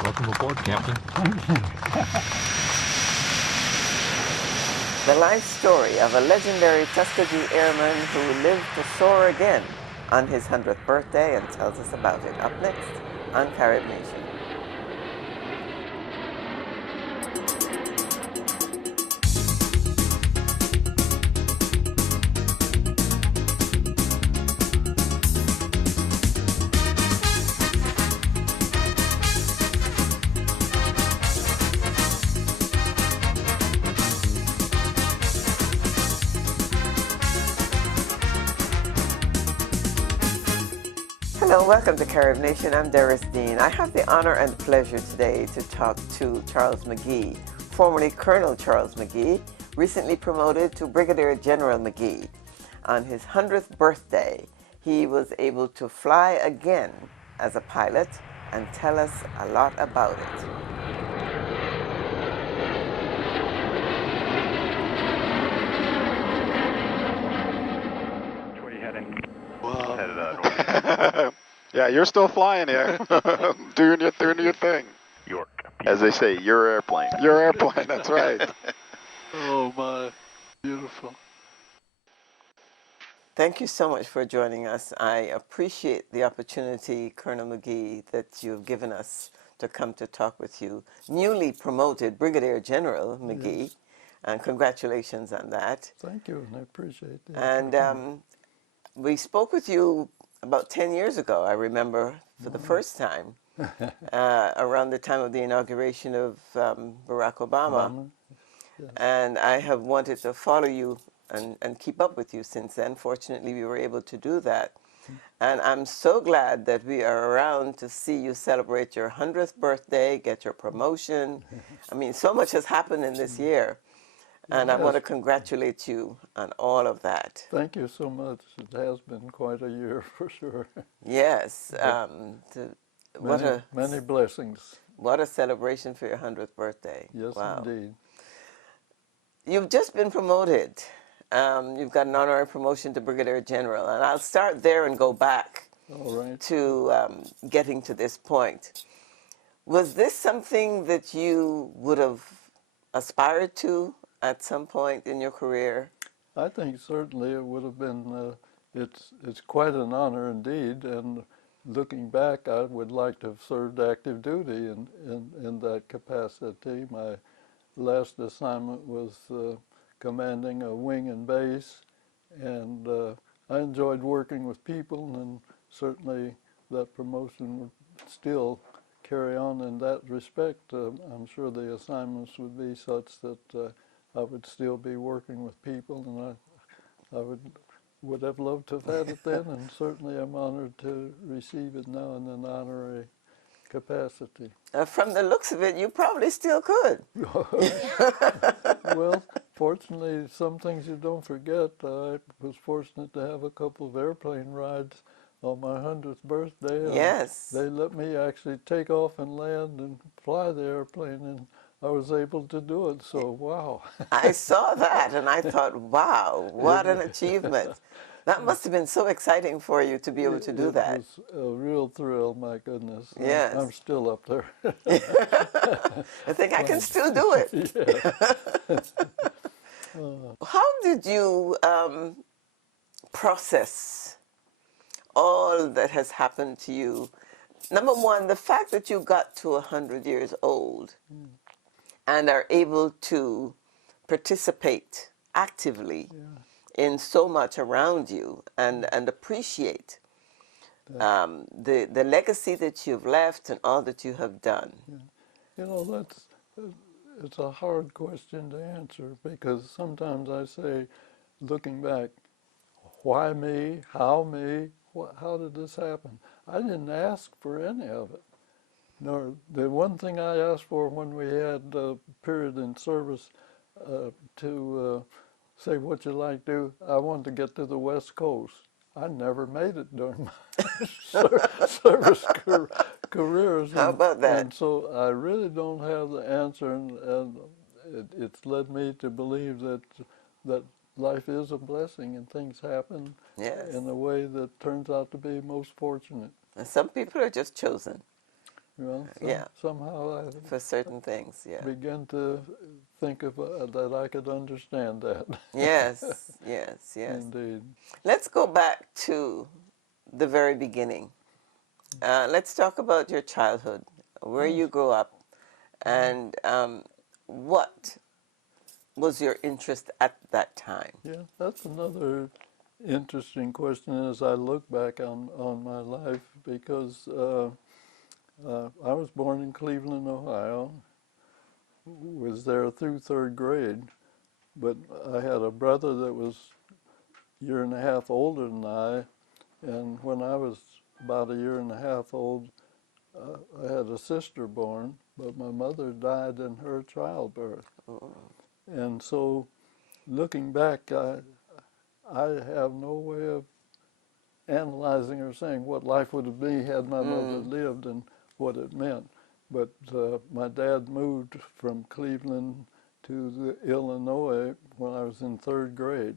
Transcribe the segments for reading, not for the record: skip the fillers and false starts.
Welcome aboard, Captain. The life story of a legendary Tuskegee Airman who lived to soar again on his 100th birthday and tells us about it up next on Carib Nation. Hello, welcome to Carib Nation. I'm Doris Dean. I have the honor and pleasure today to talk to Charles McGee, formerly Colonel Charles McGee, recently promoted to Brigadier General McGee. On his 100th birthday, he was able to fly again as a pilot and tell us a lot about it. Which way are you heading? Well, Headed north. yeah, you're still flying here, doing your thing. York. As they say, your airplane. Your airplane, that's right. Oh my, beautiful. Thank you so much for joining us. I appreciate the opportunity, Colonel McGee, that you've given us to come to talk with you. Newly promoted Brigadier General McGee, Yes. and congratulations on that. Thank you, and I appreciate that. And we spoke with you about 10 years ago, I remember, for the first time, around the time of the inauguration of Barack Obama. Yes. And I have wanted to follow you and keep up with you since then. Fortunately, we were able to do that. And I'm so glad that we are around to see you celebrate your 100th birthday, get your promotion. I mean, so much has happened in this year. And I want to congratulate you on all of that. Thank you so much. It has been quite a year for sure. Yes. Many blessings. What a celebration for your 100th birthday. Yes, wow. indeed. You've just been promoted. You've got an honorary promotion to Brigadier General. And I'll start there and go back All right. to getting to this point. Was this something that you would have aspired to at some point in your career? I think certainly it would have been, it's quite an honor indeed, and looking back, I would like to have served active duty in that capacity. My last assignment was commanding a wing and base, and I enjoyed working with people, and certainly that promotion would still carry on in that respect. I'm sure the assignments would be such that I would still be working with people, and I would have loved to have had it then, and certainly I'm honored to receive it now in an honorary capacity. From the looks of it, you probably still could. Well, fortunately, some things you don't forget. I was fortunate to have a couple of airplane rides on my 100th birthday. And yes. They let me actually take off and land and fly the airplane, and I was able to do it, so wow. I saw that, and I thought, wow, what an achievement. That must have been so exciting for you to be able to do that. It was a real thrill, my goodness. Yes. I'm still up there. I think I can still do it. Yeah. How did you process all that has happened to you? Number one, the fact that you got to 100 years old and are able to participate actively in so much around you and appreciate the legacy that you've left and all that you have done. You know, it's a hard question to answer, because sometimes I say, looking back, why me? How me? How did this happen? I didn't ask for any of it. No, the one thing I asked for when we had a period in service to say what you like to do, I wanted to get to the West Coast. I never made it during my service careers. How about that? And so I really don't have the answer, and it's led me to believe that life is a blessing and things happen in a way that turns out to be most fortunate. And some people are just chosen. Well, Yeah, somehow I for certain things, yeah. began to think of that I could understand that. Yes, yes, yes. Indeed. Let's go back to the very beginning. Let's talk about your childhood, where Yes. you grew up, and what was your interest at that time? Yeah, that's another interesting question as I look back on my life, because I was born in Cleveland, Ohio, was there through third grade, but I had a brother that was a year and a half older than I, and when I was about a year and a half old, I had a sister born, but my mother died in her childbirth. Oh. And so looking back, I have no way of analyzing or saying what life would have been had my mother lived and what it meant. But my dad moved from Cleveland to Illinois when I was in third grade.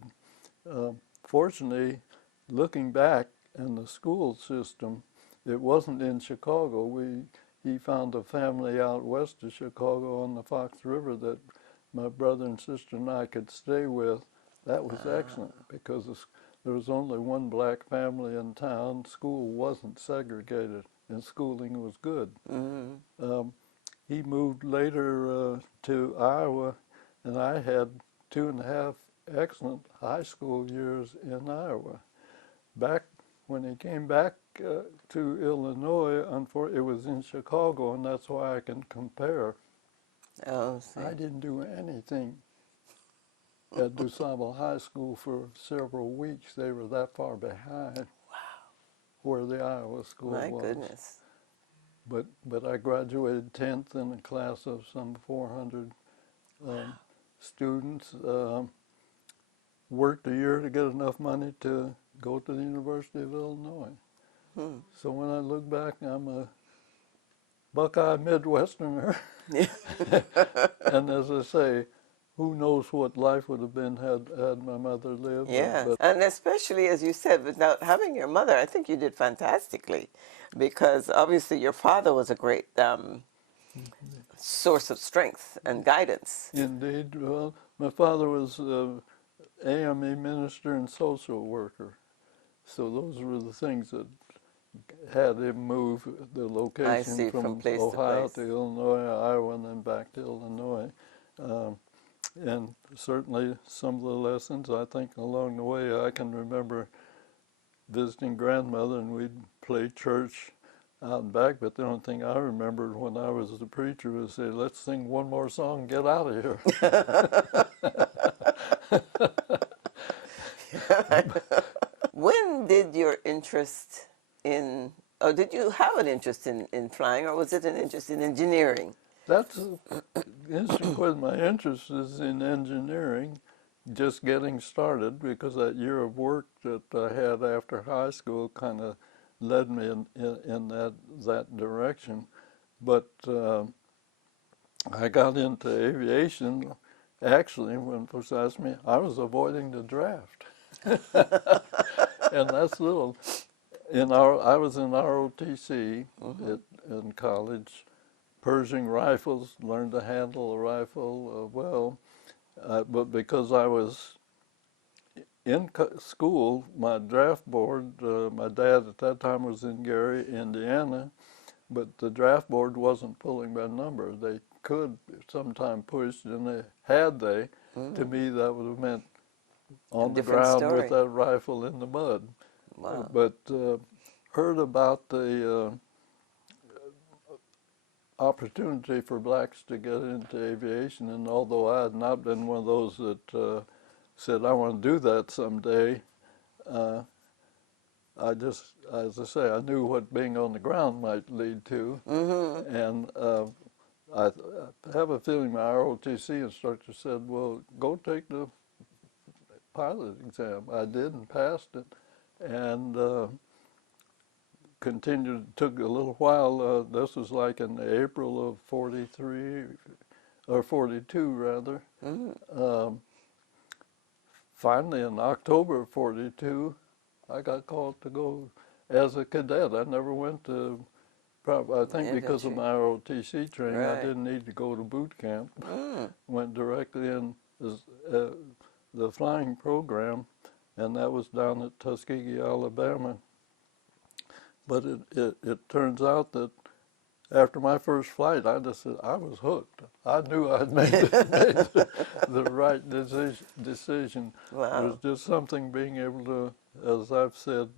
Fortunately, looking back in the school system, it wasn't in Chicago. He found a family out west of Chicago on the Fox River that my brother and sister and I could stay with. That was excellent because there was only one black family in town. School wasn't segregated, and schooling was good. He moved later to Iowa, and I had 2.5 excellent high school years in Iowa. Back when he came back to Illinois, it was in Chicago, and that's why I can compare. Oh, see. I didn't do anything at DuSable High School for several weeks. They were that far behind where the Iowa school My was. goodness. But I graduated 10th in a class of some 400 students. Worked a year to get enough money to go to the University of Illinois. So when I look back, I'm a Buckeye Midwesterner. And as I say, who knows what life would have been had my mother lived. Yes, But and especially as you said, without having your mother, I think you did fantastically, because obviously your father was a great source of strength and guidance. indeed, well, my father was AME minister and social worker. So those were the things that had him move the location from place to Ohio place. to Illinois, Iowa, and then back to Illinois. And certainly some of the lessons, I think, along the way, I can remember visiting grandmother, and we'd play church out and back, but the only thing I remembered when I was the preacher was say, let's sing one more song and get out of here. When did your interest in, or did you have an interest in flying, or was it an interest in engineering? That's interesting because my interest is in engineering, just getting started, because that year of work that I had after high school kind of led me in that direction. But I got into aviation, actually, when folks asked me, I was avoiding the draft. And that's little. I was in ROTC in college, Pershing rifles, learned to handle a rifle well. But because I was in school, my draft board, my dad at that time was in Gary, Indiana, but the draft board wasn't pulling by number. They could sometime push, and to me that would have meant on the ground with that rifle in the mud. Wow. But heard about the opportunity for blacks to get into aviation, and although I had not been one of those that said I want to do that someday, I just, as I say, I knew what being on the ground might lead to, and I have a feeling my ROTC instructor said, well, go take the pilot exam. I did and passed it, and continued. Took a little while. This was like in April of 43, or 42 rather. Finally, in October of 42, I got called to go as a cadet. I never went to Probably, I think because of Infantry. my ROTC training, I Right. didn't need to go to boot camp. Mm. Went directly in as, the flying program, and that was down at Tuskegee, Alabama. But it turns out that after my first flight, I just said I was hooked. I knew I'd made the right decision. Wow. There's just something being able to, as I've said,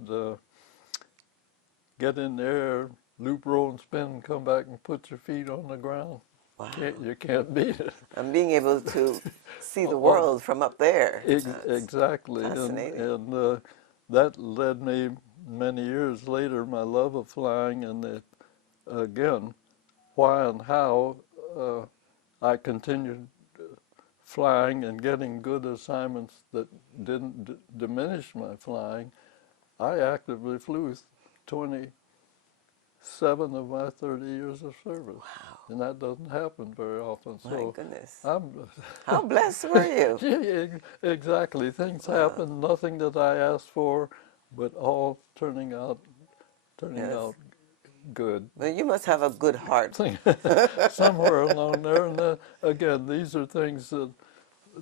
get in the air, loop, roll, and spin, and come back and put your feet on the ground. Wow. You can't beat it. And being able to see the world from up there. Exactly. Fascinating. And that led me many years later, my love of flying, and again, why and how I continued flying and getting good assignments that didn't diminish my flying. I actively flew 27 of my 30 years of service. Wow. And that doesn't happen very often. My So goodness. How blessed were you? Yeah, exactly. Things happen, nothing that I asked for, but all turning out good. Well, you must have a good heart. Somewhere along there. And again, these are things that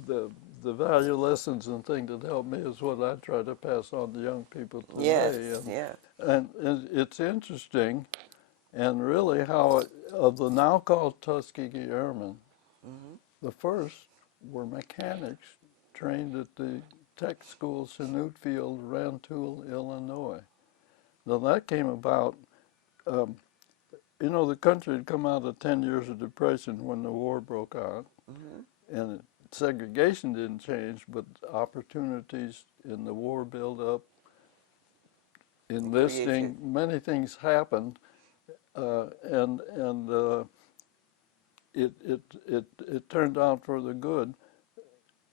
the value lessons and things that help me is what I try to pass on to young people today. Yes, And it's interesting, and really how of the now called Tuskegee Airmen, the first were mechanics trained at the tech school Chanute Field, Rantoul, Illinois. Now that came about, the country had come out of 10 years of depression when the war broke out, and segregation didn't change, but opportunities in the war build up, enlisting, many things happened, and it turned out for the good.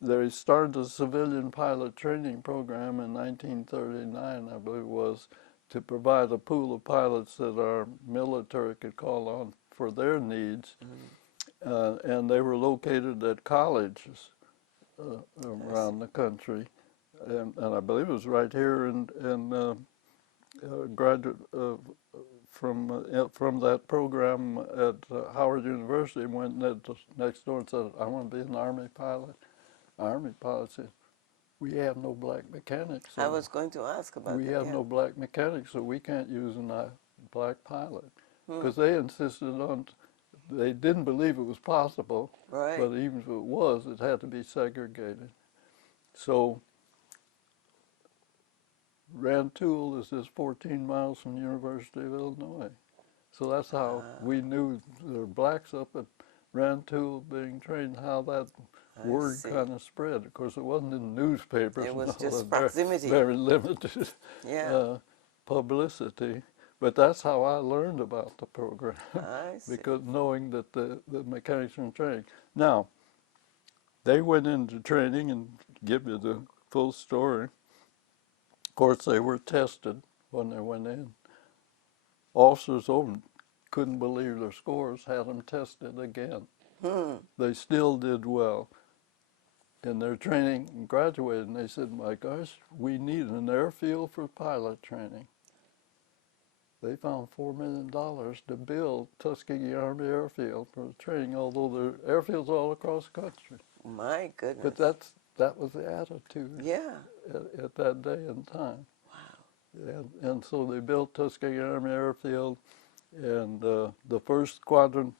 They started a civilian pilot training program in 1939, I believe it was, to provide a pool of pilots that our military could call on for their needs. And they were located at colleges around the country. And I believe it was right here in graduate from that program at Howard University, went next door and said, I want to be an Army pilot. Army pilot said, we have no black mechanics. So I was going to ask about that. we have no black mechanics, so we can't use a black pilot. Because they insisted on, they didn't believe it was possible, Right. but even if it was, it had to be segregated. So Rantoul is just 14 miles from the University of Illinois. So that's how we knew there were blacks up at Rantoul being trained, how that word kind of spread. Of course, it wasn't in the newspapers. It was and all just that, proximity. Very limited publicity. But that's how I learned about the program, because knowing that the mechanics were in training. Now, they went into training, and give you the full story. Of course, they were tested when they went in. Officers over couldn't believe their scores, had them tested again. They still did well. In their training and graduated, and they said, my gosh, we need an airfield for pilot training. They found $4 million to build Tuskegee Army Airfield for training, although there are airfields all across the country. My goodness. But that was the attitude at that day and time. Wow. And so they built Tuskegee Army Airfield, and the first squadron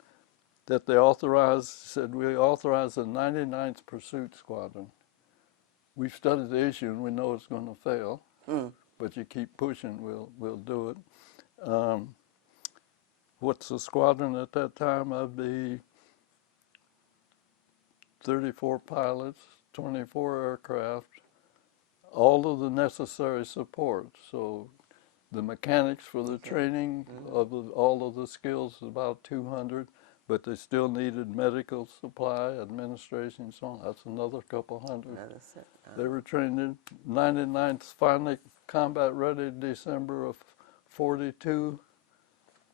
that they authorized said, we authorize the 99th Pursuit Squadron. We've studied the issue and we know it's going to fail, but you keep pushing, we'll do it. What's the squadron at that time? That'd be 34 pilots, 24 aircraft, all of the necessary support. So the mechanics for the training of all of the skills is about 200, but they still needed medical supply, administration, and so on. That's another couple hundred. They were trained in 99th, finally combat ready December of 42.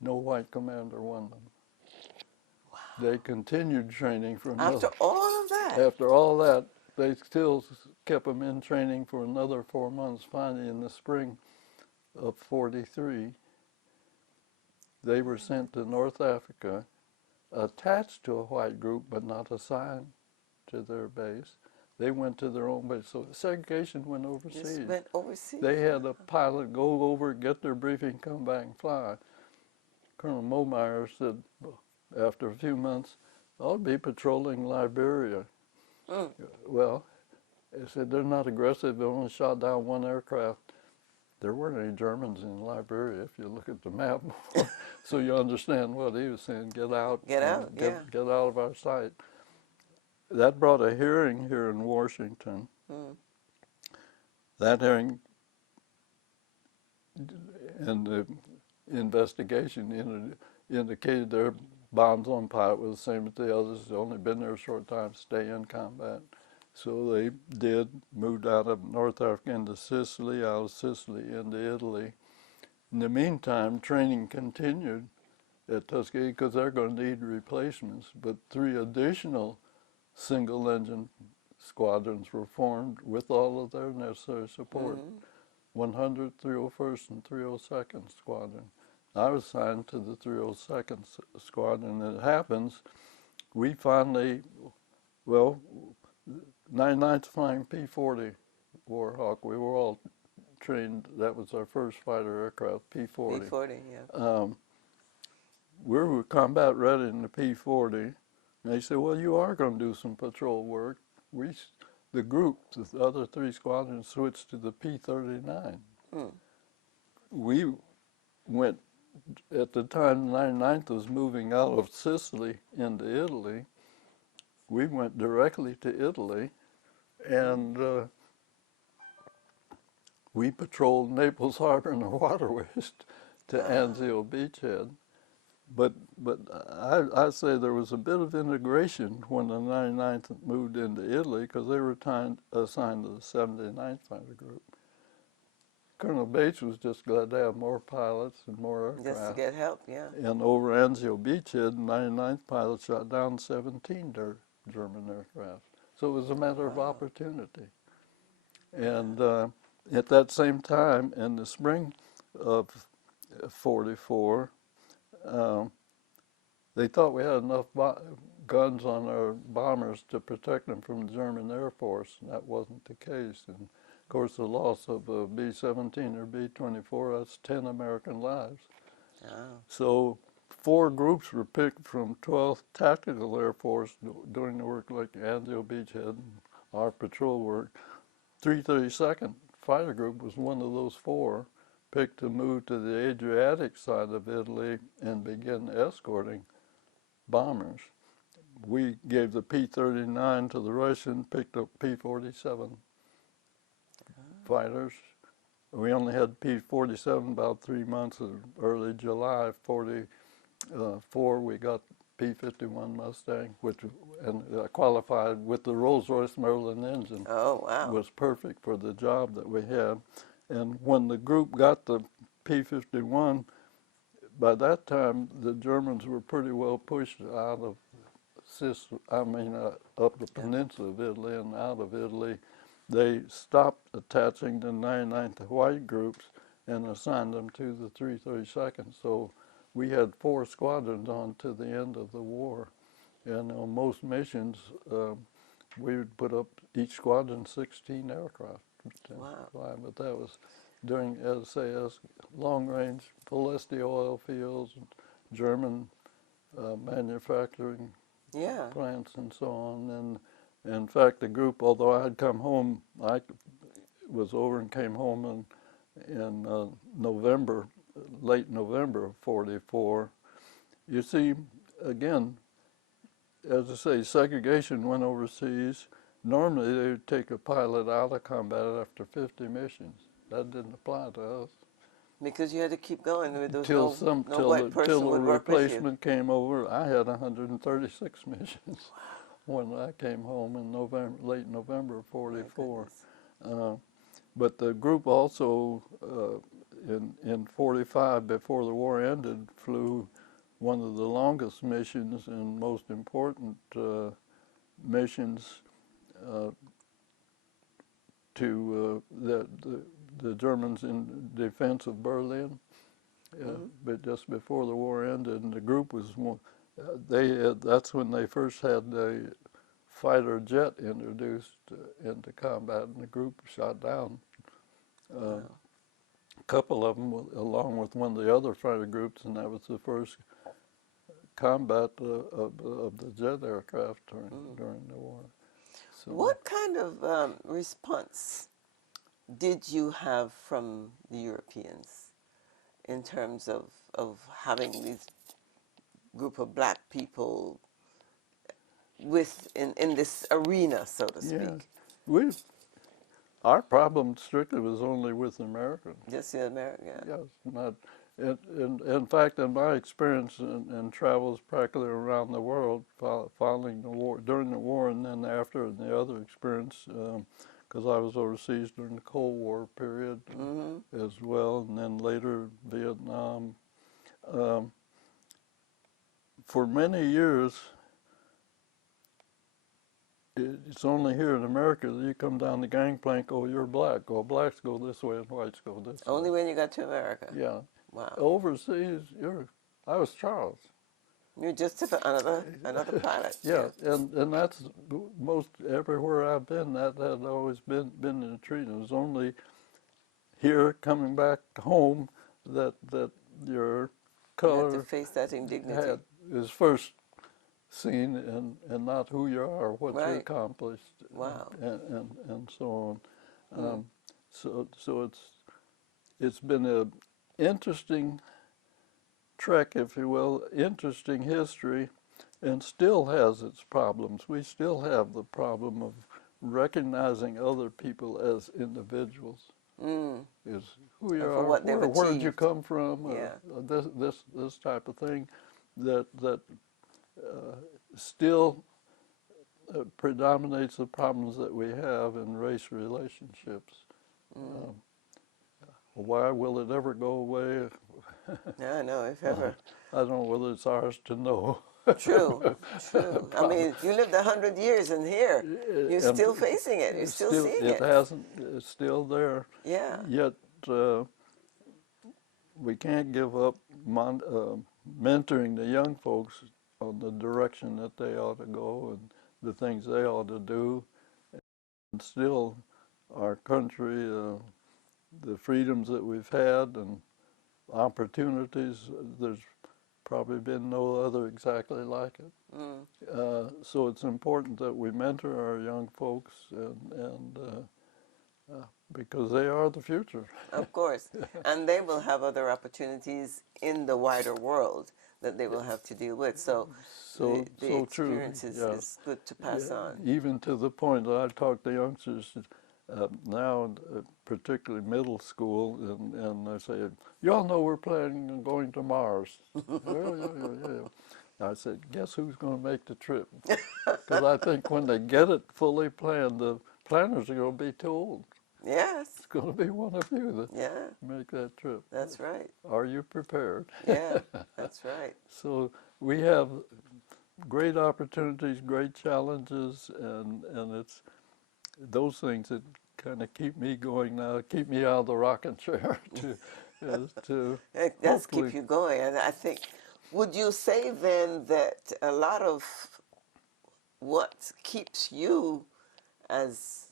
No white commander won them. Wow. They continued training for another. After all of that? After all that, they still kept them in training for another 4 months. Finally, in the spring of 43, They were sent to North Africa, attached to a white group, but not assigned to their base. They went to their own base. So segregation went overseas. Just went overseas. They had a pilot go over, get their briefing, come back and fly. Colonel Momeyer said, after a few months, I'll be patrolling Liberia. Well, he said, they're not aggressive. They only shot down one aircraft. There weren't any Germans in Liberia, if you look at the map. So you understand what he was saying. Get out. Get out, get out of our sight. That brought a hearing here in Washington. That hearing and the investigation indicated their bonds on pilot was the same as the others. They'd only been there a short time, stay in combat. So they did, moved out of North Africa into Sicily, out of Sicily into Italy. In the meantime, training continued at Tuskegee because they're going to need replacements, but 3 additional single-engine squadrons were formed with all of their necessary support. 100th, 301st, and 302nd Squadron. I was assigned to the 302nd Squadron, and it happens, we finally, well, 99th Flying P-40 Warhawk, we were all trained, that was our first fighter aircraft, P-40. P-40, yeah. We were combat ready in the P-40, and they said, well, you are going to do some patrol work. The group, the other 3 squadrons, switched to the P-39. We went, at the time the 99th was moving out of Sicily into Italy, we went directly to Italy, and we patrolled Naples Harbor and the waterways to Anzio Beachhead. But I say there was a bit of integration when the 99th moved into Italy because they were assigned to the 79th Fighter Group. Colonel Bates was just glad to have more pilots and more aircraft. Just to get help, yeah. And over Anzio Beachhead, the 99th pilot shot down 17 German aircraft. So it was a matter of opportunity. And at that same time, in the spring of 44, they thought we had enough guns on our bombers to protect them from the German Air Force, and that wasn't the case. And of course, the loss of a B-17 or B-24, that's 10 American lives. So 4 groups were picked from 12th Tactical Air Force doing the work like Anzio Beachhead and our patrol work. 332nd Fighter Group was one of those 4 picked to move to the Adriatic side of Italy and begin escorting bombers. We gave the P-39 to the Russian, picked up P-47 fighters. We only had P-47 about 3 months. In early July 44, we got P-51 Mustang, and qualified with the Rolls-Royce Merlin engine. Oh, wow. Was perfect for the job that we had. And when the group got the P-51, by that time the Germans were pretty well pushed out of up the peninsula of Italy and out of Italy. They stopped attaching the 99th White groups and assigned them to the 332nd. So we had 4 squadrons on to the end of the war. And on most missions, we would put up each squadron 16 aircraft. Wow. But that was during SAS, long-range Valesti oil fields, and German manufacturing plants and so on. And in fact, the group, although I had come home, I was over and came home in November, late November of 44. You see, again, as I say, segregation went overseas. Normally, they would take a pilot out of combat after 50 missions. That didn't apply to us. Because you had to keep going. There was Till no white person the would work with you. replacement came over, I had 136 missions when I came home in late November of 44. But the group also, in 45, before the war ended, flew one of the longest missions and most important missions to the Germans in defense of Berlin. but just before the war ended, and the group was one. That's when they first had the fighter jet introduced into combat, and the group shot down a couple of them along with one of the other fighter groups, and that was the first combat of the jet aircraft during the war. So, what kind of response did you have from the Europeans in terms of having these group of black people in this arena, so to speak? Yeah, our problem strictly was only with Americans. Just the American. Yes, not. In fact, in my experience in travels practically around the world following the war, during the war, and then after, and the other experience, because I was overseas during the Cold War period as well, and then later Vietnam. For many years, it's only here in America that you come down the gangplank, oh, you're black. Oh, blacks go this way and whites go this way. Only when you got to America? Yeah. Wow. Overseas, I was Charles. You're just another pilot. Yeah, and that's most everywhere I've been, that had always been in the treatment. It was only here coming back home that your color you had to face that indignity. is first seen and not who you are, what you accomplished. Wow. And so on. So it's been an interesting trek, if you will, interesting history, and still has its problems. We still have the problem of recognizing other people as individuals. Is who you are, where did you come from, this type of thing that still predominates the problems that we have in race relationships. Why will it ever go away? No, if ever. I don't know whether it's ours to know. True. I mean, you lived 100 years in here. You're still facing it. You're still seeing it. It's still there. Yeah. Yet we can't give up mentoring the young folks on the direction that they ought to go and the things they ought to do. And still, our country, the freedoms that we've had and opportunities, there's probably been no other exactly like it. So it's important that we mentor our young folks and because they are the future. Of course. And they will have other opportunities in the wider world that they will have to deal with. So the experience is good to pass on. Even to the point that I talk to youngsters now, particularly middle school, and I say, y'all know we're planning on going to Mars. Yeah. I said, guess who's going to make the trip? Because I think when they get it fully planned, the planners are going to be too old. Yes. It's going to be one of you that make that trip. That's right. Are you prepared? Yeah, that's right. So we have great opportunities, great challenges, and it's those things that kind of keep me going now, keep me out of the rocking chair It does keep you going. And I think, would you say then that a lot of what keeps you as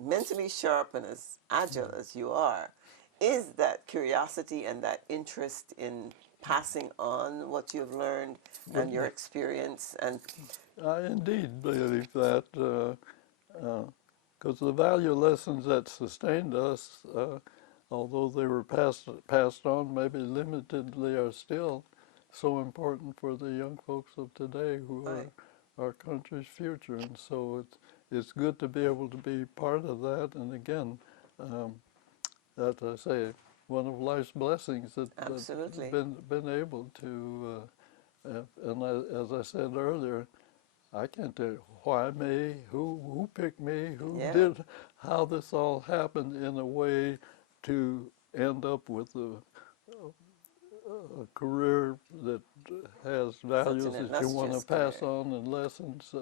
mentally sharp and as agile as you are is that curiosity and that interest in passing on what you've learned and your experience? And I indeed believe that, because the value lessons that sustained us, although they were passed on maybe limitedly, are still so important for the young folks of today who are our country's future. And so it's good to be able to be part of that. And again, as I say, one of life's blessings that been able to, and as I said earlier, I can't tell you why me, who picked me, who did, how this all happened in a way to end up with a career that has values that you want to pass on and lessons.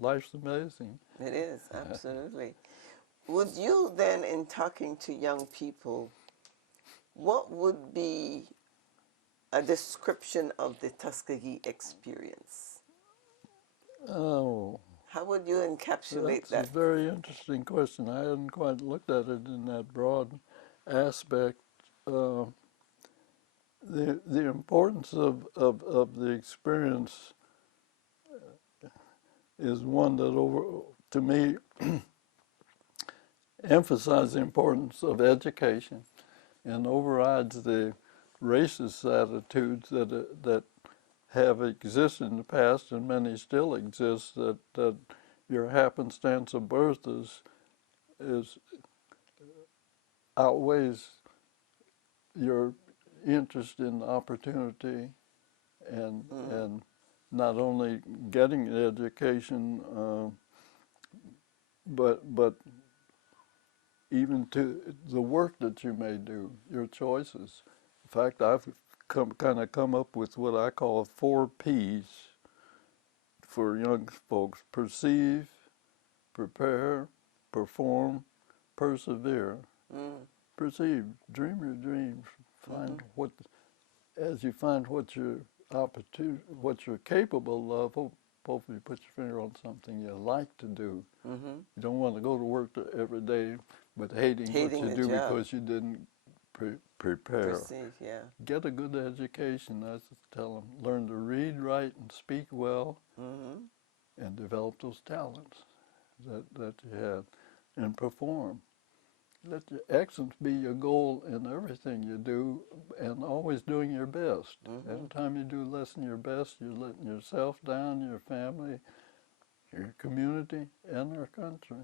Life's amazing. It is, absolutely. Would you then, in talking to young people What would be a description of the Tuskegee experience? Oh, How would you encapsulate that's that? a very interesting question. I hadn't quite looked at it in that broad aspect. Uh, the importance of the experience is one that to me emphasizes the importance of education and overrides the racist attitudes that have existed in the past, and many still exist, that your happenstance of birth is outweighs your interest in opportunity and not only getting an education, but even to the work that you may do, your choices. In fact, I've come up with what I call 4 Ps for young folks: perceive, prepare, perform, persevere. Perceive, dream your dreams, find as you find what you're capable of. Hopefully, put your finger on something you like to do. You don't want to go to work every day, but hating what you do job. because you didn't prepare. Perceive, yeah. Get a good education. I tell them, learn to read, write, and speak well, and develop those talents that you had, and perform. Let your excellence be your goal in everything you do, and always doing your best. Every time you do less than your best, you're letting yourself down, your family, your community, and our country.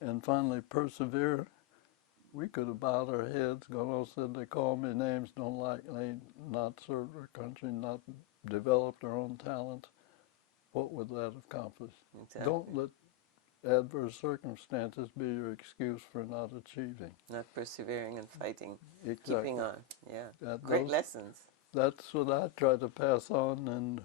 And finally, persevere. We could have bowed our heads, gone on, said they call me names, don't like me, not served our country, not developed our own talents. What would that accomplish? Exactly. Don't let adverse circumstances be your excuse for not achieving. Not persevering and fighting, Exactly. keeping on. Yeah, great lessons. That's what I try to pass on, and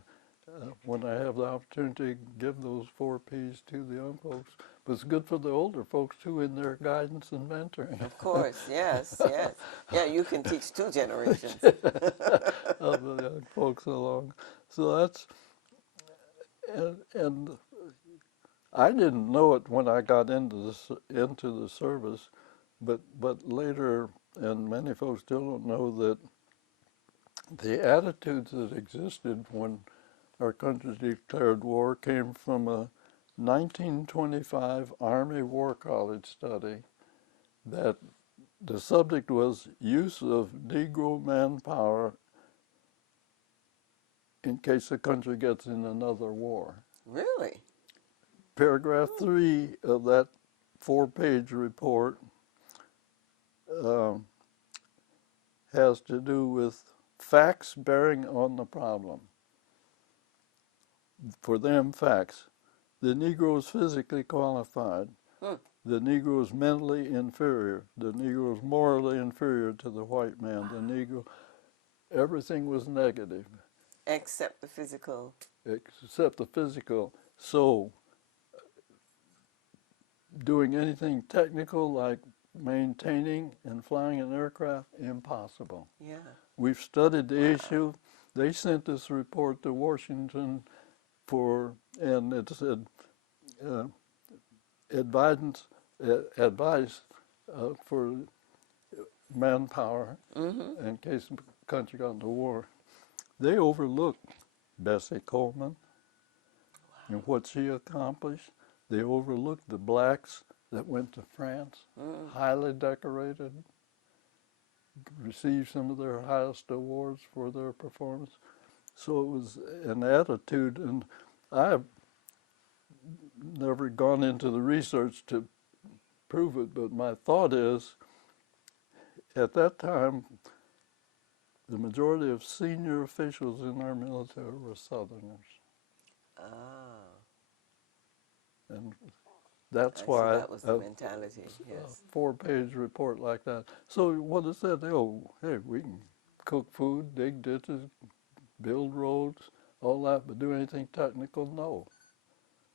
when I have the opportunity, give those 4 Ps to the young folks. But it's good for the older folks too, in their guidance and mentoring. Of course, yes, yes. Yeah, you can teach 2 generations. Of the young folks along. So that's, and I didn't know it when I got into the service, but later, and many folks still don't know, that the attitudes that existed when our country declared war came from a 1925 Army War College study that the subject was use of Negro manpower in case the country gets in another war. Really? Paragraph 3 of that 4-page report has to do with facts bearing on the problem. For them, facts. The Negro is physically qualified. The Negro is mentally inferior. The Negro is morally inferior to the white man. The Negro, everything was negative. Except the physical. Except the physical. So, doing anything technical like maintaining and flying an aircraft, impossible. Yeah. We've studied the issue. They sent this report to Washington and it said advice for manpower in case the country got into war. They overlooked Bessie Coleman and what she accomplished. They overlooked the blacks that went to France, highly decorated, received some of their highest awards for their performance. So it was an attitude, and I've never gone into the research to prove it, but my thought is, at that time, the majority of senior officials in our military were Southerners. And that's why that was the mentality, yes. A 4-page report like that. So what is that? Hey, we can cook food, dig ditches, build roads, all that, but do anything technical? No.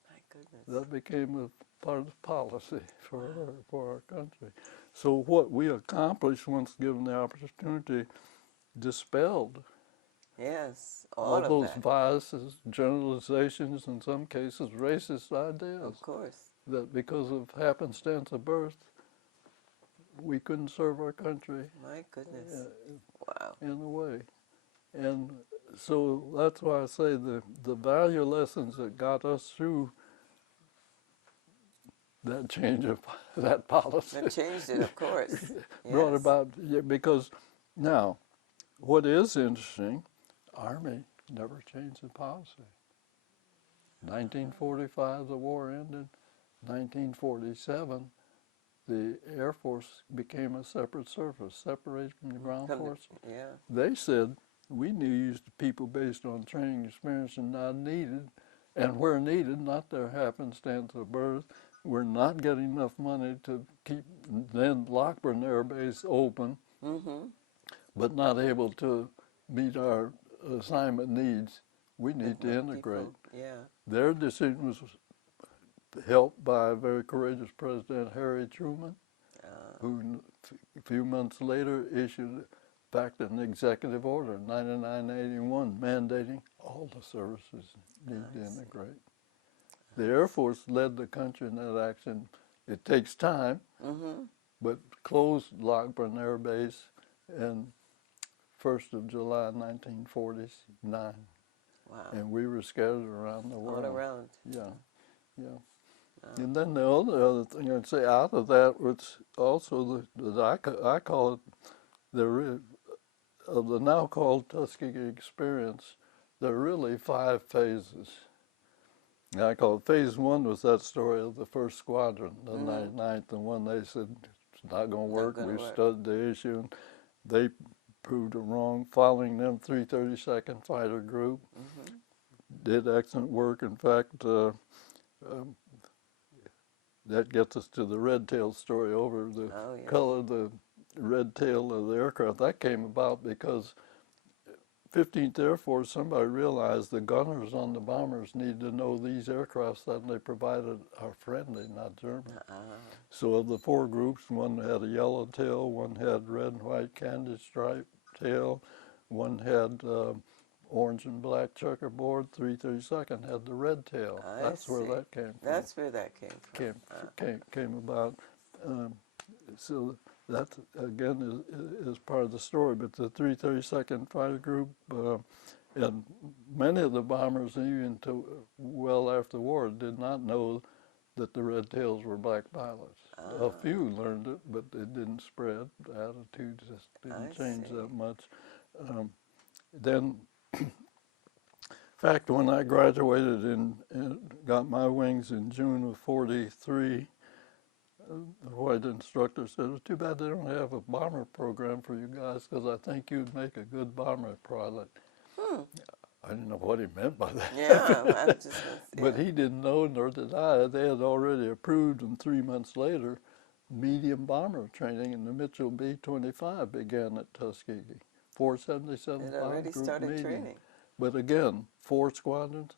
My goodness. That became a part of policy for our country. So what we accomplished once given the opportunity dispelled Yes, all all of those that. biases, generalizations, in some cases racist ideas. Of course. That because of happenstance of birth, we couldn't serve our country My goodness. Wow. in a way. And so that's why I say the value lessons that got us through that change of that policy. That changed it, of course. Brought Yes. about, yeah, because now, what is interesting, Army never changed the policy. 1945, the war ended. 1947, the Air Force became a separate service, separated from the ground force. Yeah. They said, we used people based on training, experience, and not needed, and where needed, not their happenstance of birth. We're not getting enough money to keep then Lockburn Air Base open, but not able to meet our assignment needs. We need to integrate. People. Yeah. Their decision was helped by a very courageous President, Harry Truman, who a few months later issued, in fact, an executive order, 9981, mandating all the services need to integrate. The Air Force led the country in that action. It takes time, but closed Lockburn Air Base in 1st of July 1949. Wow. And we were scattered around the world. All around. Yeah, yeah. And then the other thing I'd say out of that was also I call it of the now called Tuskegee experience, there are really 5 phases. And I call it phase 1 was that story of the 1st Squadron, the 99th, and when they said it's not going to work, we studied the issue, and they proved it wrong. Following them, 332nd Fighter Group did excellent work. In fact, that gets us to the red tail story over the color, the red tail of the aircraft. That came about because 15th Air Force, somebody realized the gunners on the bombers need to know these aircraft that they provided are friendly, not German. So of the 4 groups, one had a yellow tail, one had red and white candy stripe tail, one had orange and black checkerboard, 332nd had the red tail. That's where that came from. That's where that came from. Came about. So that, again, is part of the story. But the 332nd Fighter Group, and many of the bombers, even well after the war, did not know that the red tails were black pilots. A few learned it, but it didn't spread. The attitude just didn't change that much. Then, in fact, when I graduated and got my wings in June of '43, the white instructor said, "It's too bad they don't have a bomber program for you guys, because I think you'd make a good bomber pilot." I didn't know what he meant by that. Yeah, But he didn't know, nor did I. They had already approved, and 3 months later, medium bomber training in the Mitchell B-25 began at Tuskegee. 477 It already started training. But again, 4 squadrons,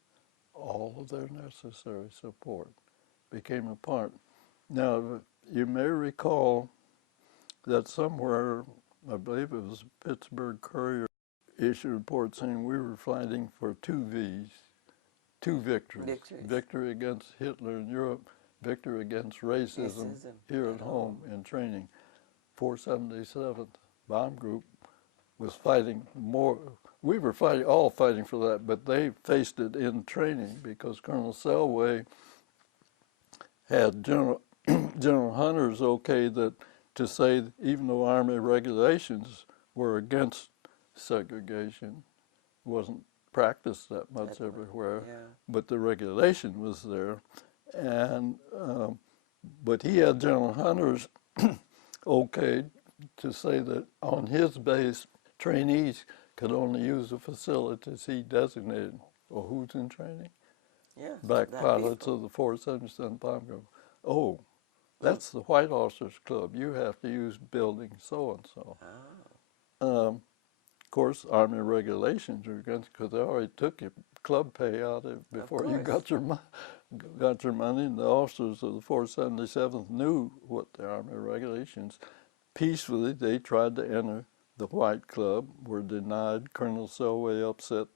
all of their necessary support became a part. Now, you may recall that somewhere, I believe it was Pittsburgh Courier, issued a report saying we were fighting for 2 V's, 2 victories. Victory against Hitler in Europe, victory against racism here at home in training. 477th Bomb Group was fighting more. We were all fighting for that, but they faced it in training because Colonel Selway had General Hunter's okay to say, even though Army regulations were against segregation, wasn't practiced that much everywhere, but the regulation was there. And but he had General Hunter's okay to say that on his base, trainees could only use the facilities he designated. Or who's in training? Black pilots of the 477 Bomb Group. Oh, that's the White Officers Club. You have to use building so-and-so. Of course, Army regulations are against, because they already took your club pay out before you got your got your money, and the officers of the 477th knew what the Army regulations. Peacefully, they tried to enter the White Club, were denied. Colonel Selway, upset,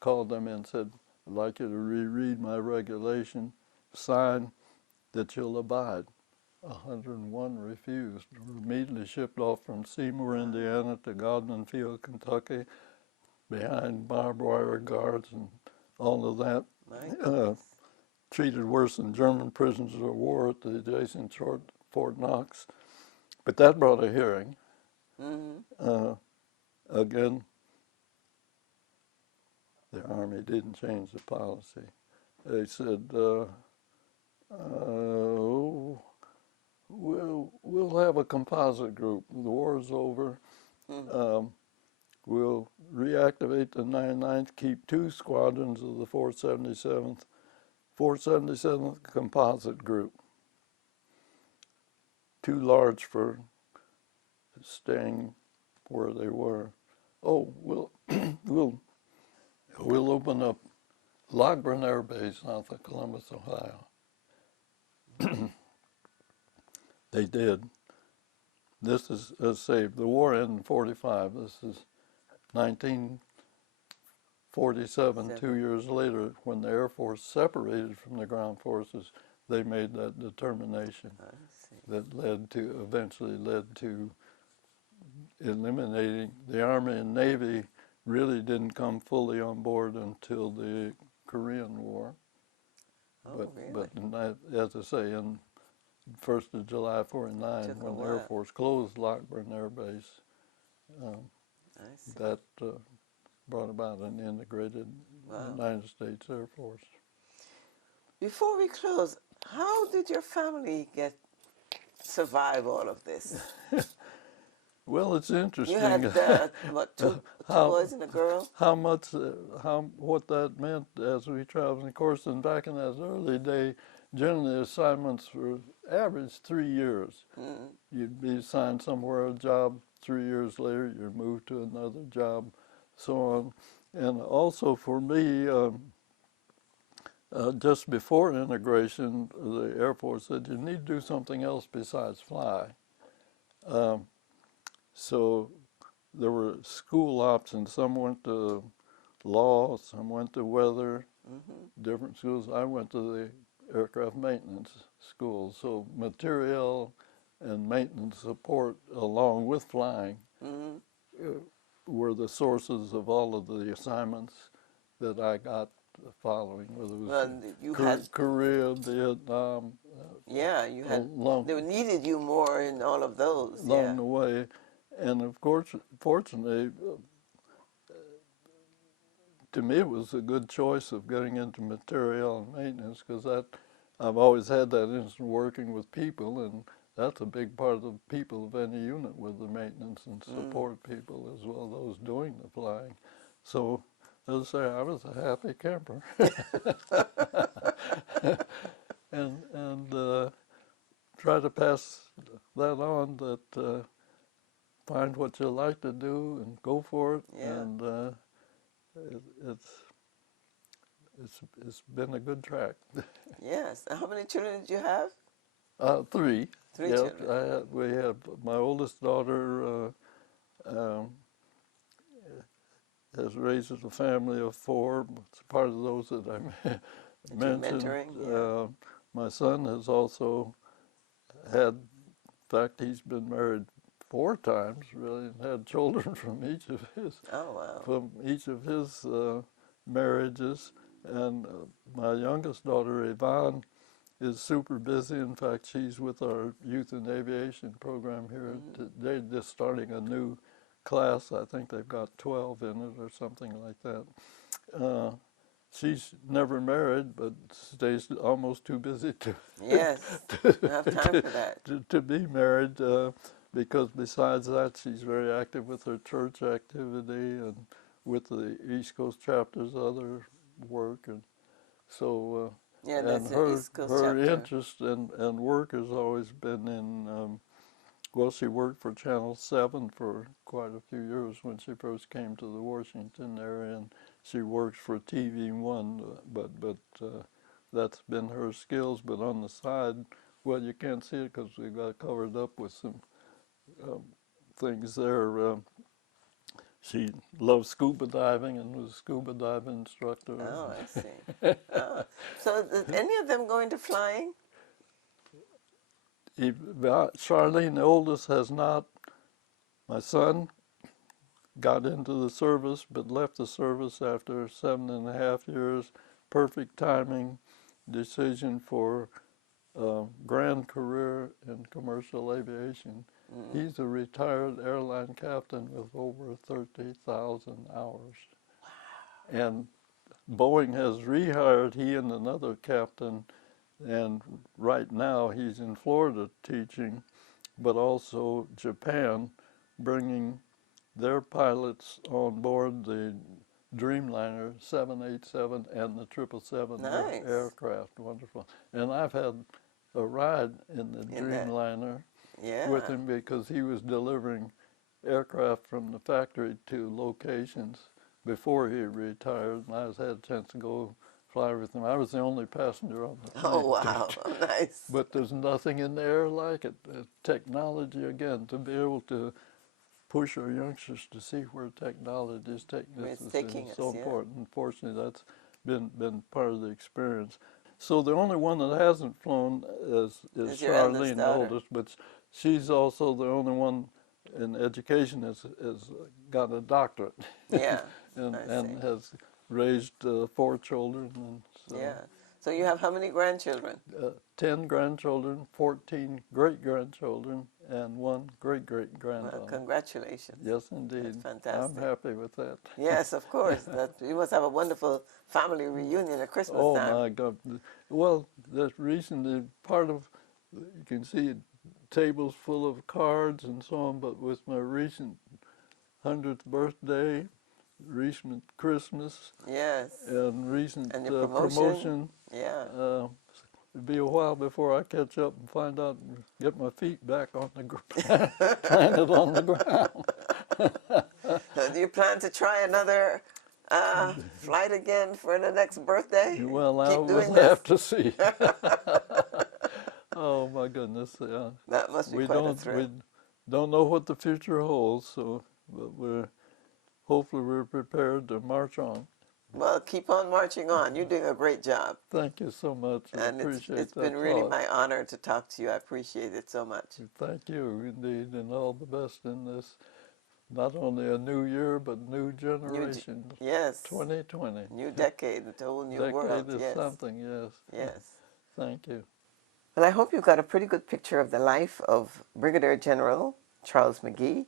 called them and said, "I'd like you to reread my regulation, sign that you'll abide." 101 refused. Were immediately shipped off from Seymour, Indiana to Godman Field, Kentucky, behind barbed wire guards and all of that. Treated worse than German prisoners of war at the adjacent Fort Knox. But that brought a hearing. Again, the Army didn't change the policy. They said, we'll have a composite group. The war's over. We'll reactivate the 99th, keep 2 squadrons of the 477th. 477th composite group. Too large for staying where they were. Oh, we'll open up Lockburn Air Base south of Columbus, Ohio. They did. This is saved. The war ended in 45. This is 1947, 2 years later, when the Air Force separated from the ground forces, they made that determination that eventually led to eliminating. The Army and Navy really didn't come fully on board until the Korean War. Really? But as I say, in 1st of July 49, when the Air Force closed Lockburn Air Base, that brought about an integrated United States Air Force. Before we close, how did your family survive all of this? Well, it's interesting. You had what, two boys and a girl? What that meant as we traveled. Of course, and back in that early day, generally assignments were average 3 years. You'd be assigned somewhere a job. 3 years later, you're moved to another job, so on. And also for me, just before integration, the Air Force said you need to do something else besides fly. So there were school options. Some went to law, some went to weather, different schools. I went to the aircraft maintenance school. So material and maintenance support along with flying were the sources of all of the assignments that I got following, whether it was Korea, Vietnam. You had, they needed you more in all of those. Along the way. And of course, fortunately, to me it was a good choice of getting into material and maintenance, because I've always had that interest in working with people, and that's a big part of the people of any unit, with the maintenance and support people as well, those doing the flying. So, as I say, I was a happy camper. and try to pass that on, that find what you like to do and go for it. And it's been a good track. Yes. And how many children did you have? 3. 3 children. We have my oldest daughter has raised a family of 4. It's part of those that I mentioned. Mentoring, my son has also had, in fact, he's been married 4 times, really, and had children from each of his marriages. And my youngest daughter, Yvonne, is super busy. In fact, she's with our Youth in Aviation program here. They're just starting a new class. I think they've got 12 in it or something like that. She's never married, but stays almost too busy to have time for that. To be married, because besides that, she's very active with her church activity and with the East Coast chapter's other work, and so and her interest and work has always been in. Well, she worked for Channel 7 for quite a few years when she first came to the Washington area, and she works for TV1, but that's been her skills. But on the side, well, you can't see it because we got covered up with some things there. She loves scuba diving and was a scuba diving instructor. Oh, I see. Oh. So is any of them going to flying? Charlene, the oldest, has not. My son got into the service but left the service after 7.5 years. Perfect timing, decision for grand career in commercial aviation. He's a retired airline captain with over 30,000 hours. Wow. And Boeing has rehired he and another captain, and right now he's in Florida teaching, but also Japan, bringing their pilots on board the Dreamliner 787 and the 777 Nice. aircraft. Wonderful. And I've had a ride in the Dreamliner with him because he was delivering aircraft from the factory to locations before he retired, and I had a chance to go fly with him. I was the only passenger on the plane. Oh, wow. Nice. But there's nothing in the air like it. Technology, again, to be able to push our youngsters to see where technology is taking us is so important. Unfortunately, that's been part of the experience. So the only one that hasn't flown is Charlene, the oldest, but she's also the only one in education has got a doctorate. Yeah. and has raised 4 children. And so, yeah. So you have how many grandchildren? 10 grandchildren, 14 great-grandchildren, and 1 great-great-granddaughter. Well, congratulations. Yes, indeed. That's fantastic. I'm happy with that. Yes, of course. You must have a wonderful family reunion at Christmas time. Oh, my God. Well, that's recently part of, you can see tables full of cards and so on, but with my recent 100th birthday, recent Christmas, yes, and recent and your promotion, yeah. It'll be a while before I catch up and find out and get my feet back on the ground, planted on the ground. Do you plan to try another flight again for the next birthday? Well, I will have to see. Oh my goodness! That must be quite a thrill. We don't know what the future holds, but hopefully we're prepared to march on. Well, keep on marching on. You're doing a great job. Thank you so much. I appreciate it's been really my honor to talk to you. I appreciate it so much. Thank you, indeed, and all the best in this, not only a new year, but new generation. Yes. 2020. New decade, a whole new world. Decade is something, yes. Yes. Thank you. Well, I hope you got a pretty good picture of the life of Brigadier General Charles McGee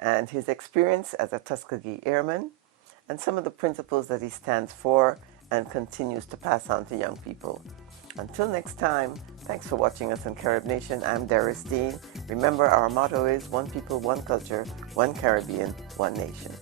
and his experience as a Tuskegee Airman, and some of the principles that he stands for and continues to pass on to young people. Until next time, thanks for watching us on Carib Nation. I'm Doris Dean. Remember, our motto is one people, one culture, one Caribbean, one nation.